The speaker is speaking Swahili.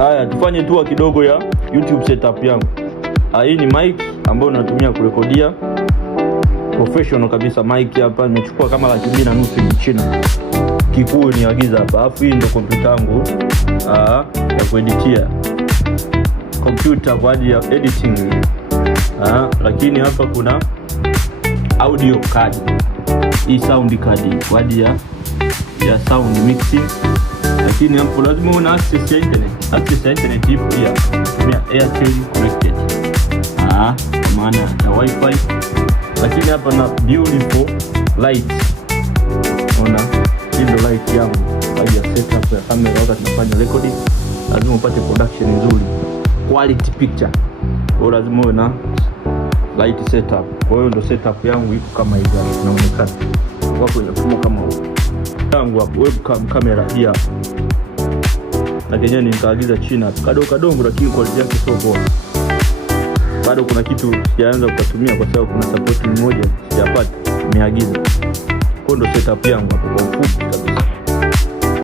Haya, tufanye tour kidogo ya YouTube setup yangu. Hii ni mic ambayo natumia kurekodia, professional kabisa. Mic hapa nimechukua kama 2,500 China. Kikuu ni agiza hapa. Alafu hii ndio kompyuta yangu ya kueditia. Kompyuta kwa ajili ya editing. Lakini hapa kuna audio card. Hii sound card kwa ajili ya sound mixing. Lakini hapo lazima una access ya internet. Access ya internet ipo pia. Tumia Airtel connected. Kwa maana ya wifi. Lakini hapa na beautiful light. Ona, hii ndio light yangu kwa ajili ya setup ya camera wakati tunafanya recording. Lazima upate production nzuri, quality picture. Kwa lazima uwe na light setup. Kwa hiyo ndio setup yangu iko kama hivi inaonekana. Kwa kwenye mfumo kama huu. Tangu hapo webcam camera hii hapa. Na kenyewe nikaagiza China kadogo, lakini quality yake sio poa. Bado kuna kitu sijaanza kutumia kwa sababu kuna support moja sijapata, nimeagiza. Kwa ndio setup yangu hapo kwa ufupi.